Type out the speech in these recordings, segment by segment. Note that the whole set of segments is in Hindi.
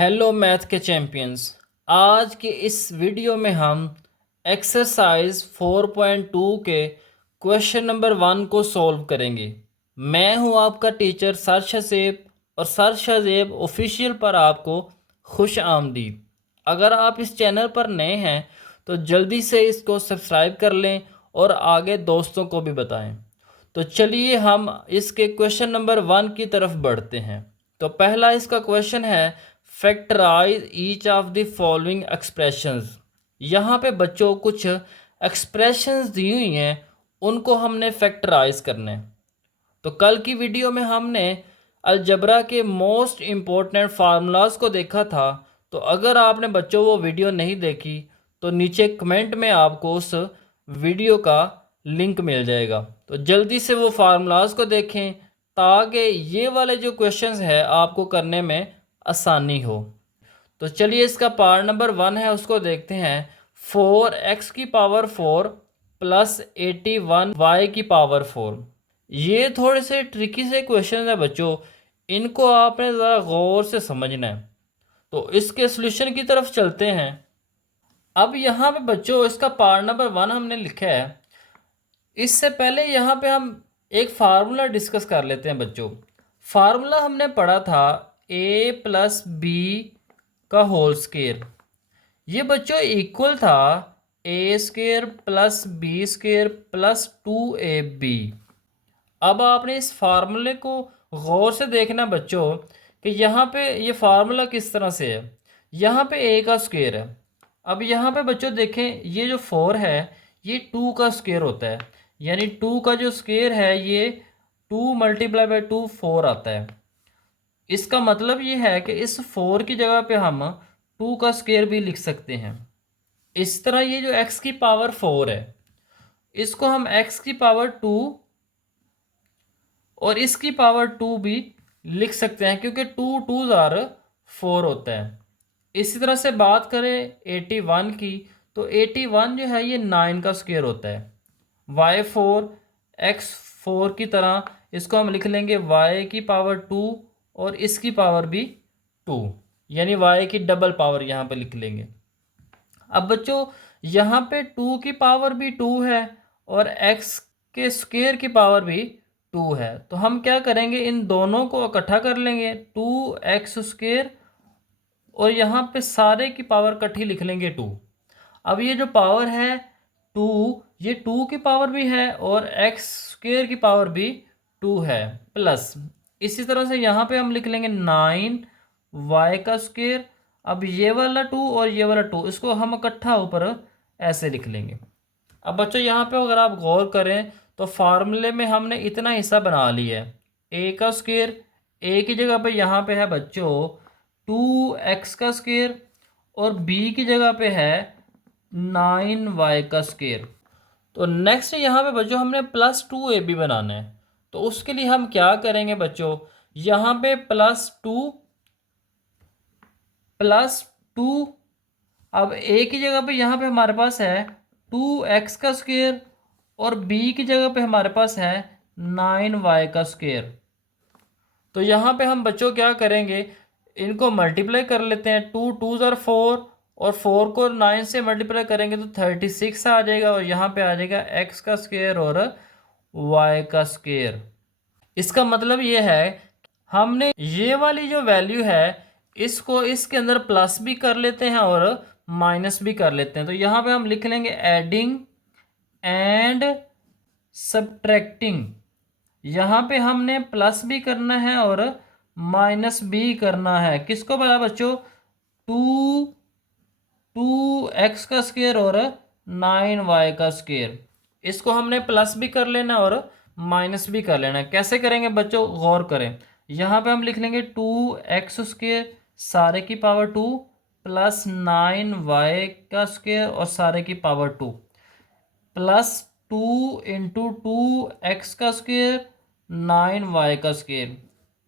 हेलो मैथ के चैंपियंस। आज के इस वीडियो में हम एक्सरसाइज 4.2 के क्वेश्चन नंबर 1 को सॉल्व करेंगे। मैं हूं आपका टीचर सर शज़ेब और सर शज़ेब ऑफिशियल पर आपको खुश आमदीद। अगर आप इस चैनल पर नए हैं तो जल्दी से इसको सब्सक्राइब कर लें और आगे दोस्तों को भी बताएं। तो चलिए हम इसके क्वेश्चन नंबर 1 की तरफ बढ़ते हैं। तो पहला इसका क्वेश्चन है factorize each of the following expressions. यहाँ पे बच्चों कुछ एक्सप्रेशंस दी हुई हैं, उनको हमने फैक्टराइज करना है। तो कल की वीडियो में हमने अलजबरा के मोस्ट इम्पोर्टेंट फार्मूलाज को देखा था। तो अगर आपने बच्चों वो वीडियो नहीं देखी तो नीचे कमेंट में आपको उस वीडियो का लिंक मिल जाएगा। तो जल्दी से वो फार्मूलाज को देखें ताकि ये वाले जो क्वेश्चंस है आपको करने में आसानी हो। तो चलिए इसका पार्ट नंबर 1 है उसको देखते हैं। 4x⁴ plus 81y⁴। ये थोड़े से ट्रिकी से क्वेश्चन है बच्चों, इनको आपने ज़रा गौर से समझना है। तो इसके सॉल्यूशन की तरफ चलते हैं। अब यहाँ पे बच्चों इसका पार्ट नंबर 1 हमने लिखा है। इससे पहले यहाँ पे हम एक फार्मूला डिस्कस कर लेते हैं बच्चों। फार्मूला हमने पढ़ा था a+b का होल स्क्वायर। ये बच्चों इक्वल था a² + b² + 2ab। अब आपने इस फार्मूले को गौर से देखना बच्चों कि यहाँ पे ये फार्मूला किस तरह से है। यहाँ पे a का स्क्वायर है। अब यहाँ पे बच्चों देखें, ये जो 4 है ये 2 का स्क्वायर होता है, यानी 2 का जो स्क्वायर है ये 2 × 2 4 आता है। इसका मतलब ये है कि इस 4 की जगह पे हम 2 का स्क्वायर भी लिख सकते हैं। इस तरह ये जो x⁴ है इसको हम x⁴ और इसकी पावर 2 भी लिख सकते हैं, क्योंकि 2 2 आर 4 होता है। इसी तरह से बात करें 81 की, तो 81 जो है ये 9 का स्क्वायर होता है। y⁴ x⁴ की तरह इसको हम लिख लेंगे y⁴ और इसकी पावर भी 2, यानी y की डबल पावर यहाँ पे लिख लेंगे। अब बच्चों यहाँ पे 2 की पावर भी 2 है और x के स्क्वायर की पावर भी 2 है। तो हम क्या करेंगे, इन दोनों को इकट्ठा कर लेंगे 2x² और यहाँ पे सारे की पावर इकट्ठी लिख लेंगे 2। अब ये जो पावर है 2, ये 2 की पावर भी है और x² की पावर भी 2 है, प्लस इसी तरह से यहाँ पे हम लिख लेंगे 9y²। अब ये वाला 2 और ये वाला 2 इसको हम इकट्ठा ऊपर ऐसे लिख लेंगे। अब बच्चों यहाँ पे अगर आप गौर करें तो फार्मूले में हमने इतना हिस्सा बना लिया है। a का स्क्वायर a की जगह पे यहाँ पे है बच्चों 2x² और b की जगह पे है 9y²। तो नेक्स्ट यहाँ पे बच्चों हमने +2ab बनाना है। तो उसके लिए हम क्या करेंगे बच्चों, यहाँ पे +2 अब a की जगह पे यहाँ पे हमारे पास है 2x² और b की जगह पे हमारे पास है 9y²। तो यहाँ पे हम बच्चों क्या करेंगे, इनको मल्टीप्लाई कर लेते हैं। 2 2 आर 4 और 4 को 9 से मल्टीप्लाई करेंगे तो 36 आ जाएगा और यहाँ पे आ जाएगा x² और y²। इसका मतलब ये है हमने ये वाली जो वैल्यू है इसको इसके अंदर प्लस भी कर लेते हैं और माइनस भी कर लेते हैं। तो यहाँ पे हम लिख लेंगे एडिंग एंड सब्ट्रैक्टिंग। यहाँ पे हमने प्लस भी करना है और माइनस भी करना है। किसको पता बच्चों, 2x² और 9y²। इसको हमने प्लस भी कर लेना और माइनस भी कर लेना। कैसे करेंगे बच्चों, गौर करें। यहाँ पे हम लिख लेंगे 2x² सारे की पावर 2 प्लस 9y² और सारे की पावर 2 प्लस 2 × 2x², 9y²।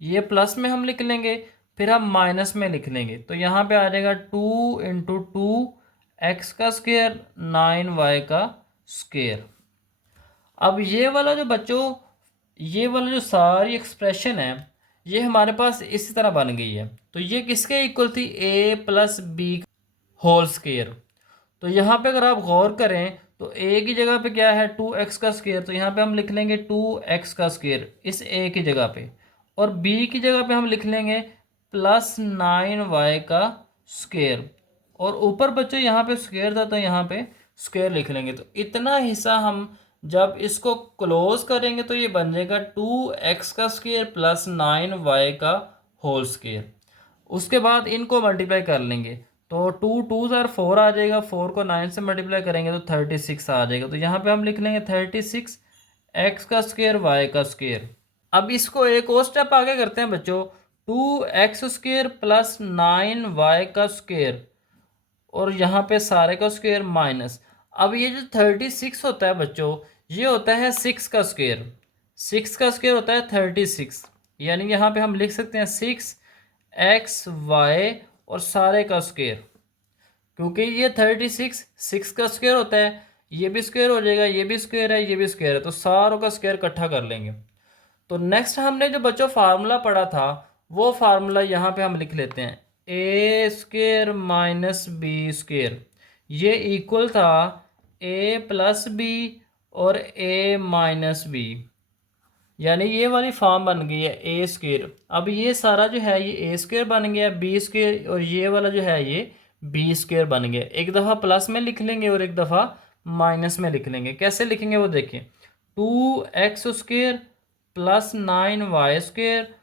ये प्लस में हम लिख लेंगे, फिर हम माइनस में लिख लेंगे। तो यहाँ पे आ जाएगा 2 × 2x², 9y²। अब ये वाला जो बच्चों, ये वाला जो सारी एक्सप्रेशन है ये हमारे पास इसी तरह बन गई है। तो ये किसके इक्वल थी, ए प्लस बी होल स्केयर। तो यहाँ पे अगर आप गौर करें तो ए की जगह पे क्या है, 2x का स्केयर, तो यहाँ पे हम लिख लेंगे 2x का स्केयर इस ए की जगह पे, और बी की जगह पे हम लिख लेंगे +9y का स्केयर, और ऊपर बच्चों यहाँ पे स्केयर था तो यहाँ पे स्केयर लिख लेंगे। तो इतना हिस्सा हम जब इसको क्लोज करेंगे तो ये बन जाएगा 2x का स्केयर प्लस 9y का होल स्केयर। उसके बाद इनको मल्टीप्लाई कर लेंगे तो 2 2 ज़ार 4 आ जाएगा, 4 को 9 से मल्टीप्लाई करेंगे तो 36 आ जाएगा। तो यहाँ पे हम लिख लेंगे 36 x का स्केयर वाई का स्केयर। अब इसको एक और स्टेप आगे करते हैं बच्चों, 2x स्केयर प्लस 9y का स्केयर, और यहाँ पे सारे का स्क्वायर माइनस। अब ये जो 36 होता है बच्चों, ये होता है 6 का स्क्वायर, 6 का स्क्वायर होता है 36, यानी यहाँ पे हम लिख सकते हैं 6xy और सारे का स्क्वायर, क्योंकि ये 36 6 का स्क्वायर होता है, ये भी स्क्वायर हो जाएगा, ये भी स्क्वायर है, ये भी स्क्वायर है, तो सारों का स्क्वायर इकट्ठा कर लेंगे। तो नेक्स्ट हमने जो बच्चों फार्मूला पढ़ा था वो फार्मूला यहाँ पे हम लिख लेते हैं, ए स्क्वेयर माइनस बी स्क्वेयर, ये इक्वल था ए प्लस बी और ए माइनस बी, यानी ये वाली फॉर्म बन गई है ए स्क्वेयर। अब ये सारा जो है ये ए स्क्वेयर बन गया, बी स्क्वेयर, और ये वाला जो है ये बी स्क्वेयर बन गया। एक दफ़ा प्लस में लिख लेंगे और एक दफ़ा माइनस में लिख लेंगे। कैसे लिखेंगे वो देखिए, 2x square plus 9y square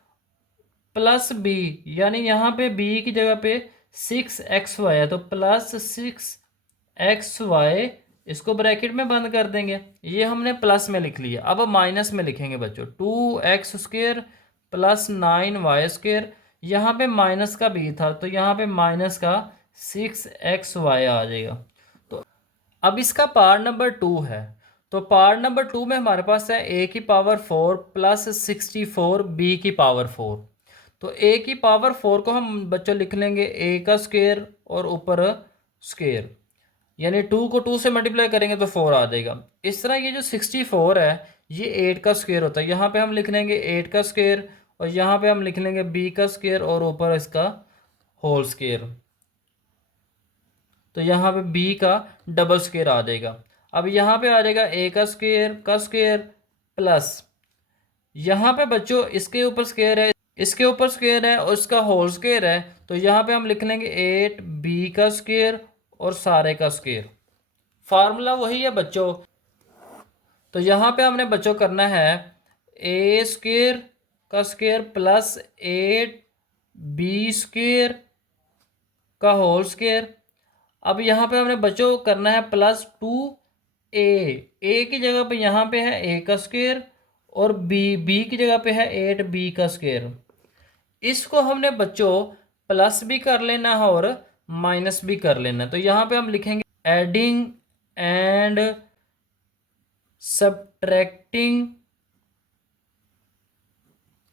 plus B, यानी यहाँ पे बी की जगह पे 6xy है तो प्लस 6xy, इसको ब्रैकेट में बंद कर देंगे, ये हमने प्लस में लिख लिया। अब माइनस में लिखेंगे बच्चों, 2x square plus 9y square, यहाँ पे माइनस का बी था तो यहाँ पे माइनस का 6xy आ जाएगा। तो अब इसका पार्ट नंबर 2 है, तो पार्ट नंबर 2 में हमारे पास है a की पावर 4 प्लस 64 b की पावर 4। तो a की पावर 4 को हम बच्चों लिख लेंगे a का स्क्वायर और ऊपर स्क्वायर, यानी 2 को 2 से मल्टीप्लाई करेंगे तो 4 आ जाएगा। इस तरह ये जो 64 है ये 8 का स्क्वायर होता है, यहाँ पे हम लिख लेंगे 8 का स्क्वायर, और यहाँ पे हम लिख लेंगे b का स्क्वायर और ऊपर इसका होल स्क्वायर, तो यहाँ पे b का डबल स्क्वायर आ जाएगा। अब यहाँ पे आ जाएगा a का स्क्वायर प्लस, यहाँ पे बच्चों इसके ऊपर स्क्वायर है, इसके ऊपर स्क्वायर है और इसका होल स्क्वायर है, तो यहाँ पे हम लिख लेंगे 8b का स्क्वायर और सारे का स्क्वायर। फार्मूला वही है बच्चों, तो यहाँ पे हमने बच्चों करना है ए स्क्वायर का स्क्वायर प्लस 8b स्क्वायर का होल स्क्वायर। अब यहाँ पे हमने बच्चों करना है प्लस 2a की जगह पे यहाँ पे है a का स्क्वायर और b की जगह पे है 8b का स्क्वायर। इसको हमने बच्चों प्लस भी कर लेना है और माइनस भी कर लेना है। तो यहाँ पे हम लिखेंगे adding and subtracting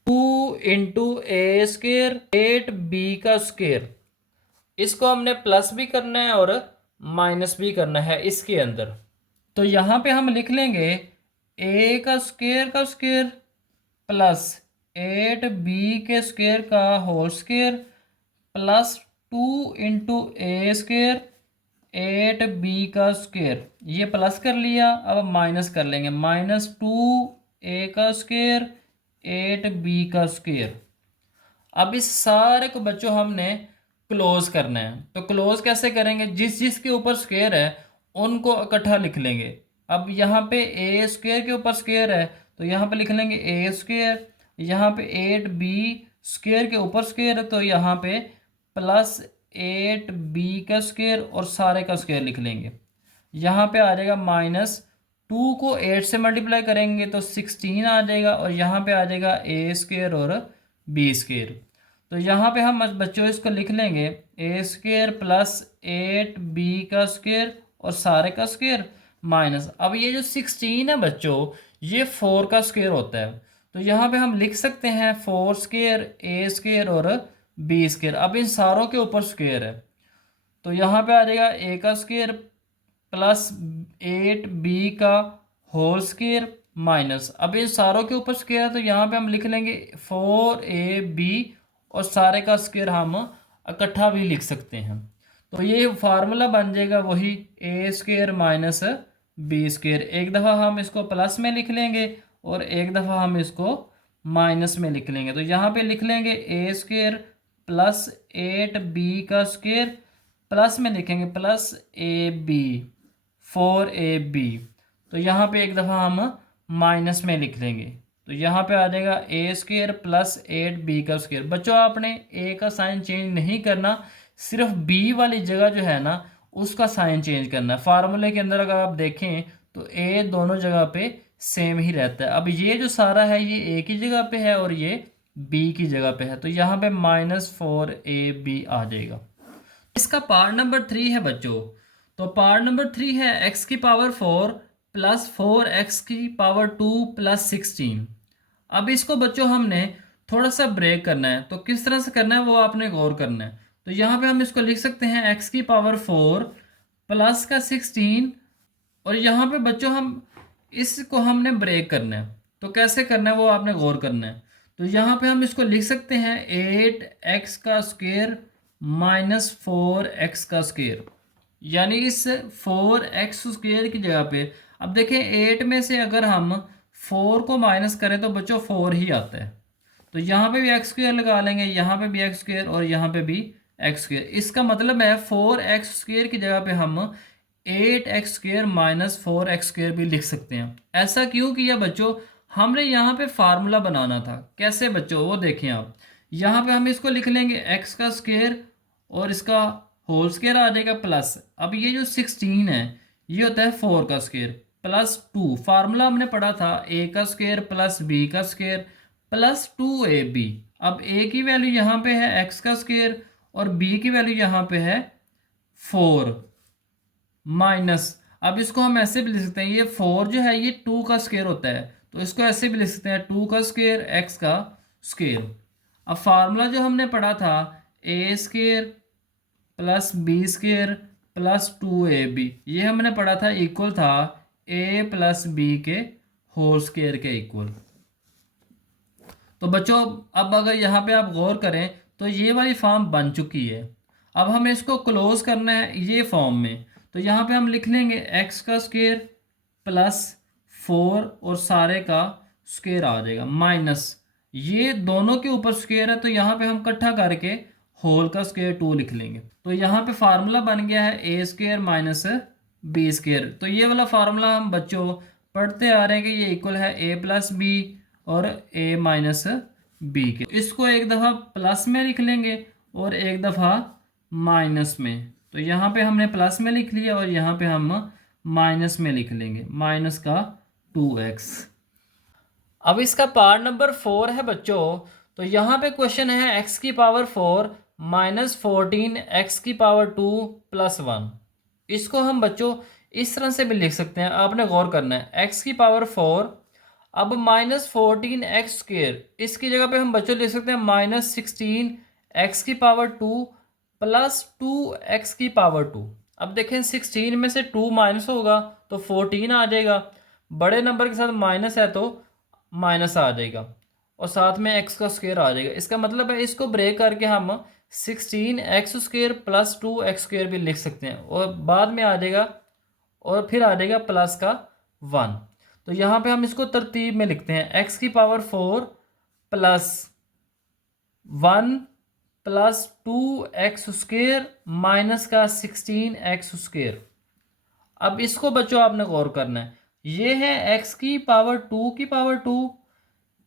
2 into A square 8b का स्क्वायर, इसको हमने प्लस भी करना है और माइनस भी करना है इसके अंदर। तो यहाँ पे हम लिख लेंगे a का स्क्वायर प्लस 8b के स्क्वायर का होल स्क्वायर प्लस 2 इंटू ए स्क्वायर 8b का स्क्वायर, ये प्लस कर लिया। अब माइनस कर लेंगे, -2a का स्क्वायर 8b का स्क्वायर। अब इस सारे को बच्चों हमने क्लोज करना है, तो क्लोज कैसे करेंगे, जिस जिसके ऊपर स्क्वायर है उनको इकट्ठा लिख लेंगे। अब यहाँ पे ए स्क्वायर के ऊपर स्क्वायर है तो यहाँ पे लिख लेंगे ए स्क्वायर, यहाँ पे 8b स्क्वायर के ऊपर स्क्वायर है तो यहाँ पे प्लस 8b का स्क्वायर और सारे का स्क्वायर लिख लेंगे। यहाँ पे आ जाएगा -2 को 8 से मल्टीप्लाई करेंगे तो 16 आ जाएगा, और यहाँ पे आ जाएगा ए स्क्वायर और बी स्क्वायर। तो यहाँ पे हम बच्चों इसको लिख लेंगे ए स्क्वायर प्लस 8b का स्क्वायर और सारे का स्क्वायर माइनस। अब ये जो 16 है बच्चों ये 4 का स्क्वायर होता है, तो यहाँ पे हम लिख सकते हैं 4 स्क्वायर ए स्क्वायर और बी स्क्वायर। अब इन सारों के ऊपर स्क्वायर है तो यहाँ पे आ जाएगा ए का स्क्वायर प्लस 8b का होल स्क्वायर, माइनस, अब इन सारों के ऊपर स्क्वायर है तो यहाँ पे हम लिख लेंगे 4ab और सारे का स्क्वायर हम इकट्ठा भी लिख सकते हैं। तो ये फार्मूला बन जाएगा वही ए स्क्वायर माइनस बी स्क्वायर। एक दफ़ा हम इसको प्लस में लिख लेंगे और एक दफ़ा हम इसको माइनस में लिख लेंगे। तो यहाँ पे लिख लेंगे ए स्क्वायर प्लस 8b का स्क्वायर, प्लस में लिखेंगे प्लस ए बी 4ab। तो यहाँ पे एक दफ़ा हम माइनस में लिख लेंगे तो यहाँ पे आ जाएगा ए स्क्वायर प्लस 8b का स्क्वायर। बच्चों आपने ए का साइन चेंज नहीं करना, सिर्फ बी वाली जगह जो है ना उसका साइन चेंज करना है। फार्मूले के अंदर अगर आप देखें तो ए दोनों जगह पे सेम ही रहता है। अब ये जो सारा है ये ए की जगह पे है और ये बी की जगह पे है, तो यहाँ पे -4ab आ जाएगा। इसका पार्ट नंबर 3 है बच्चों। तो पार्ट नंबर 3 है x की पावर 4 प्लस 4x की पावर 2 प्लस 16। अब इसको बच्चों हमने थोड़ा सा ब्रेक करना है, तो किस तरह से करना है वो आपने गौर करना है। तो यहाँ पे हम इसको लिख सकते हैं x की पावर 4 प्लस का 16 और यहाँ पे बच्चों हम इसको हमने ब्रेक करना है। तो कैसे करना है वो आपने गौर करना है। तो यहाँ पे हम इसको लिख सकते हैं 8x का स्क्वायर माइनस 4x का स्क्वायर, यानी इस 4x स्क्वायर की जगह पे अब देखें 8 में से अगर हम 4 को माइनस करें तो बच्चों 4 ही आता है। तो यहाँ पे भी एक्स स्क्वायर लगा लेंगे, यहाँ पे भी एक्स स्क्वायर और यहाँ पे भी एक्स स्क्वायर। इसका मतलब है 4x स्क्वायर की जगह पे हम 8x square minus 4x square भी लिख सकते हैं। ऐसा क्यों किया बच्चों, हमने यहाँ पे फार्मूला बनाना था। कैसे बच्चों वो देखें आप, यहाँ पे हम इसको लिख लेंगे x का स्क्वायर और इसका होल स्क्वायर आ जाएगा प्लस। अब ये जो 16 है ये होता है 4 का स्क्वायर प्लस 2। फार्मूला हमने पढ़ा था a का स्क्वायर प्लस b का स्क्वायर प्लस 2ab। अब a की वैल्यू यहाँ पे है x का स्क्वायर और b की वैल्यू यहाँ पे है 4 माइनस। अब इसको हम ऐसे भी लिख सकते हैं, ये 4 जो है ये 2 का स्क्वायर होता है तो इसको ऐसे भी लिख सकते हैं 2 का स्क्वायर x का स्क्वायर। अब फार्मूला जो हमने पढ़ा था a square plus B square plus 2ab, ये हमने पढ़ा था इक्वल था a प्लस b के होल स्क्वायर के इक्वल। तो बच्चों अब अगर यहाँ पे आप गौर करें तो ये वाली फॉर्म बन चुकी है। अब हमें इसको क्लोज करना है ये फॉर्म में। तो यहाँ पे हम लिख लेंगे x का स्क्वायर प्लस 4 और सारे का स्क्वायर आ जाएगा माइनस ये दोनों के ऊपर स्क्वायर है तो यहाँ पे हम इकट्ठा करके होल का स्क्वायर 2 लिख लेंगे। तो यहाँ पे फार्मूला बन गया है ए स्क्वायर माइनस बी स्क्वायर। तो ये वाला फार्मूला हम बच्चों पढ़ते आ रहे हैं कि ये इक्वल है ए प्लस बी और ए माइनस बी के। इसको एक दफ़ा प्लस में लिख लेंगे और एक दफ़ा माइनस में। तो यहाँ पे हमने प्लस में लिख लिया और यहाँ पे हम माइनस में लिख लेंगे माइनस का 2x। अब इसका पार्ट नंबर 4 है बच्चों। तो यहाँ पे क्वेश्चन है x की पावर 4 माइनस 14 x की पावर 2 प्लस 1। इसको हम बच्चों इस तरह से भी लिख सकते हैं, आपने गौर करना है x की पावर 4 अब माइनस 14 एक्स स्क्वेयर, इसकी जगह पे हम बच्चों लिख सकते हैं माइनस 16 एक्स की पावर 2 प्लस 2 एक्स की पावर 2। अब देखें 16 में से 2 माइनस होगा तो 14 आ जाएगा, बड़े नंबर के साथ माइनस है तो माइनस आ जाएगा और साथ में एक्स का स्क्वायर आ जाएगा। इसका मतलब है इसको ब्रेक करके हम 16 x square plus 2 x square भी लिख सकते हैं और बाद में आ जाएगा और फिर आ जाएगा प्लस का 1। तो यहाँ पे हम इसको तरतीब में लिखते हैं x की power 4 plus 1 plus 2x square minus का 16 एक्स स्क्वायर। अब इसको बच्चों आपने गौर करना है, ये है x की पावर 2 की पावर 2।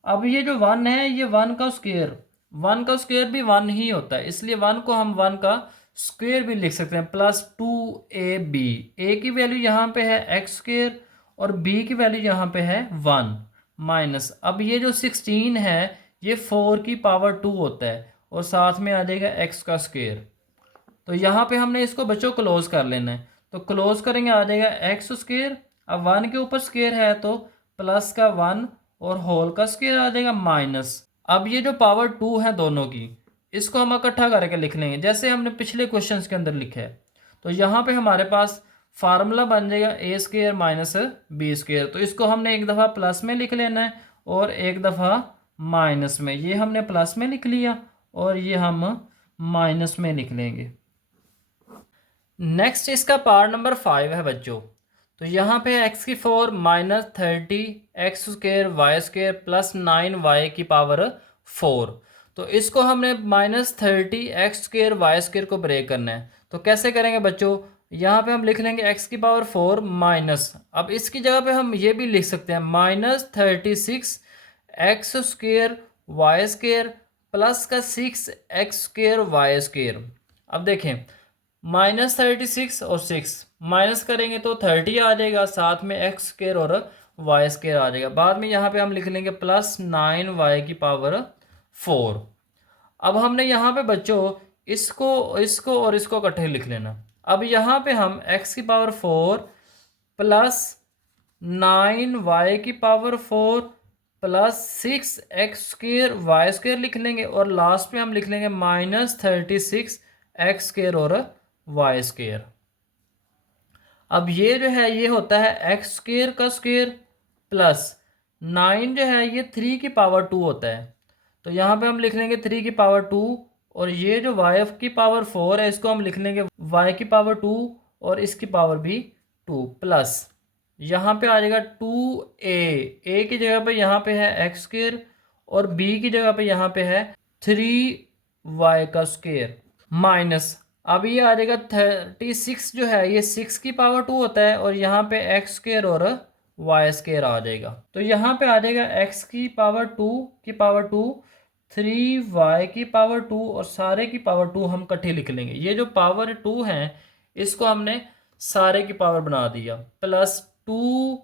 अब ये जो 1 है ये 1 का स्क्वायर, 1 का स्क्वायर भी 1 ही होता है इसलिए 1 को हम 1 का स्क्वायर भी लिख सकते हैं प्लस 2ab। a की वैल्यू यहाँ पे है एक्स स्क्वायर और b की वैल्यू यहाँ पे है 1 माइनस। अब ये जो 16 है ये 4 की पावर 2 होता है और साथ में आ जाएगा x का स्क्वायर। तो यहाँ पे हमने इसको बच्चों क्लोज कर लेना है, तो क्लोज करेंगे आ जाएगा एक्स स्क्वायर। अब 1 के ऊपर स्क्वायर है तो प्लस का 1 और होल का स्क्वायर आ जाएगा माइनस। अब ये जो पावर 2 है दोनों की इसको हम इकट्ठा करके लिख लेंगे जैसे हमने पिछले क्वेश्चंस के अंदर लिखा है। तो यहाँ पे हमारे पास फार्मूला बन जाएगा ए स्क्वेयर माइनस बी स्क्वेयर। तो इसको हमने एक दफ़ा प्लस में लिख लेना है और एक दफ़ा माइनस में। ये हमने प्लस में लिख लिया और ये हम माइनस में लिख लेंगे। नेक्स्ट इसका पार्ट नंबर 5 है बच्चों। तो यहाँ पे एक्स की 4 minus 30 X square Y square plus 9 Y की पावर 4। तो इसको हमने minus 30 X square Y square को ब्रेक करना है। तो कैसे करेंगे बच्चों, यहाँ पे हम लिख लेंगे एक्स की पावर 4 माइनस, अब इसकी जगह पे हम ये भी लिख सकते हैं minus 36 X square Y square plus का 6 एक्स स्क्वेयर वाई स्क्वेयर। अब देखें माइनस 36 और 6 माइनस करेंगे तो 30 आ जाएगा, साथ में एक्स स्क्वेयर और वाई स्क्वेयर आ जाएगा। बाद में यहाँ पे हम लिख लेंगे प्लस 9 वाई की पावर 4। अब हमने यहाँ पे बच्चों इसको इसको और इसको इकट्ठे लिख लेना। अब यहाँ पे हम एक्स की पावर 4 प्लस 9 वाई की power 4 plus 6 X square Y square लिख लेंगे और लास्ट में हम लिख लेंगे माइनस 36 एक्स स्क्वेयर और वाई स्क्वेयर। अब ये जो है ये होता है एक्स स्क्वेयर का स्क्वेयर प्लस 9 जो है ये 3 की पावर 2 होता है। तो यहाँ पे हम लिख लेंगे 3 की पावर 2 और ये जो वाई की पावर 4 है इसको हम लिख लेंगे वाई की पावर 2 और इसकी पावर भी 2 प्लस यहाँ पे आ जाएगा 2a की जगह पे यहाँ पे है एक्स स्क्वेयर और b की जगह पे यहाँ पे है 3y का स्क्वेयर माइनस। अब ये आ जाएगा 36 जो है ये 6 की पावर 2 होता है और यहाँ पे एक्स स्क्वेयर और वाई स्क्वेयर आ जाएगा। तो यहाँ पे आ जाएगा एक्स की पावर 2 की पावर 2 3y की पावर 2 और सारे की पावर 2 हम इकट्ठे लिख लेंगे। ये जो पावर 2 है इसको हमने सारे की पावर बना दिया प्लस 2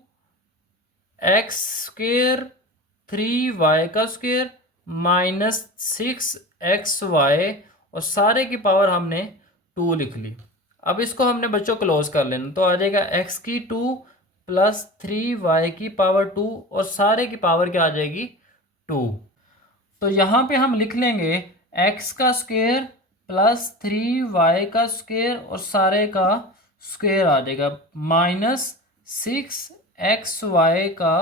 एक्स स्क्वेयर 3y का स्क्वेयर माइनस 6 एक्स वाई और सारे की पावर हमने 2 लिख ली। अब इसको हमने बच्चों क्लोज कर लेना। तो आ जाएगा एक्स की 2 प्लस 3y की पावर 2 और सारे की पावर क्या आ जाएगी 2। तो यहाँ पे हम लिख लेंगे एक्स का स्क्वेयर प्लस 3y का स्क्वेयर और सारे का स्क्वेयर आ जाएगा माइनस 6 एक्स वाई का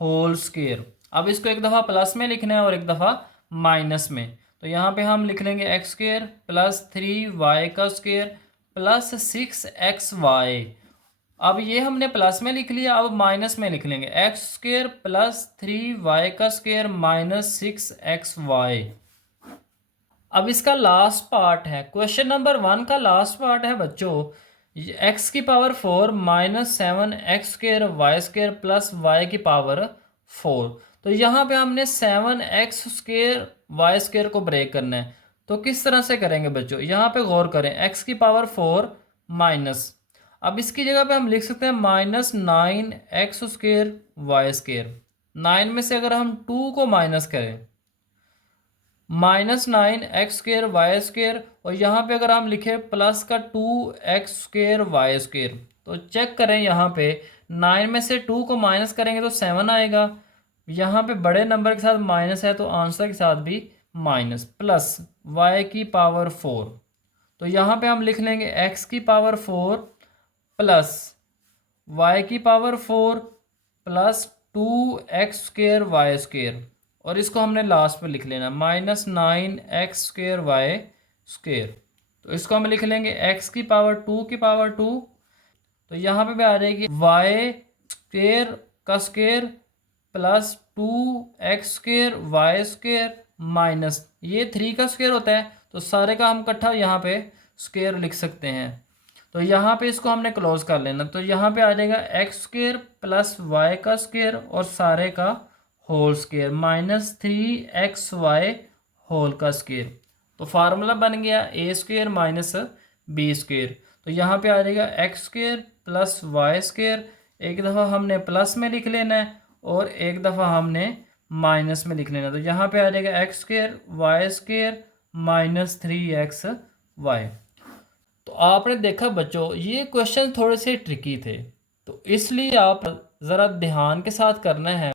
होल स्क्वेयर। अब इसको एक दफ़ा प्लस में लिखना है और एक दफ़ा माइनस में। तो यहाँ पे हम लिख लेंगे एक्स स्क्वेयर प्लस 3y का स्क्वेयर प्लस 6 एक्स वाई। अब ये हमने प्लस में लिख लिया, अब माइनस में लिख लेंगे एक्स स्क्वेयर प्लस 3y का स्क्वेयर माइनस 6 एक्स वाई। अब इसका लास्ट पार्ट है क्वेश्चन नंबर 1 का लास्ट पार्ट है बच्चों एक्स की power 4 minus 7 X square Y square plus Y की पावर 4। तो यहाँ पे हमने 7 एक्स स्क्वेयर वाई स्क्वेयर को ब्रेक करना है। तो किस तरह से करेंगे बच्चों, यहाँ पे गौर करें एक्स की पावर 4 माइनस, अब इसकी जगह पे हम लिख सकते हैं minus 9 X square Y square. 9 में से अगर हम 2 को माइनस करें minus 9 X square Y square और यहाँ पे अगर हम लिखें प्लस का 2 एक्स स्क्वेयर वाई स्क्वेयर। तो चेक करें यहाँ पे 9 में से 2 को माइनस करेंगे तो 7 आएगा, यहाँ पे बड़े नंबर के साथ माइनस है तो आंसर के साथ भी माइनस प्लस वाई की पावर 4। तो यहाँ पे हम लिख लेंगे एक्स की पावर 4 प्लस वाई की power 4 plus 2 X square Y square और इसको हमने लास्ट में लिख लेना minus 9 X square Y square. तो इसको हम लिख लेंगे एक्स की पावर 2 की पावर 2। तो यहाँ पे भी आ जाएगी वाई स्क्वेयर का square plus 2 X square Y square minus ये 3 का स्क्वेयर होता है तो सारे का हम इकट्ठा यहाँ पे स्क्वेयर लिख सकते हैं। तो यहाँ पे इसको हमने क्लोज कर लेना। तो यहाँ पे आ जाएगा एक्स स्क्वेयर प्लस वाई का स्क्वेयर और सारे का whole square minus 3 X Y whole का स्क्वेयर। तो फार्मूला बन गया A square minus B square. तो यहाँ पे आ जाएगा X square plus Y square, एक दफ़ा हमने प्लस में लिख लेना है और एक दफ़ा हमने माइनस में लिख लेना। तो यहाँ पे आ जाएगा X square Y square minus 3 XY। तो आपने देखा बच्चों ये क्वेश्चन थोड़े से ट्रिकी थे, तो इसलिए आप ज़रा ध्यान के साथ करना है।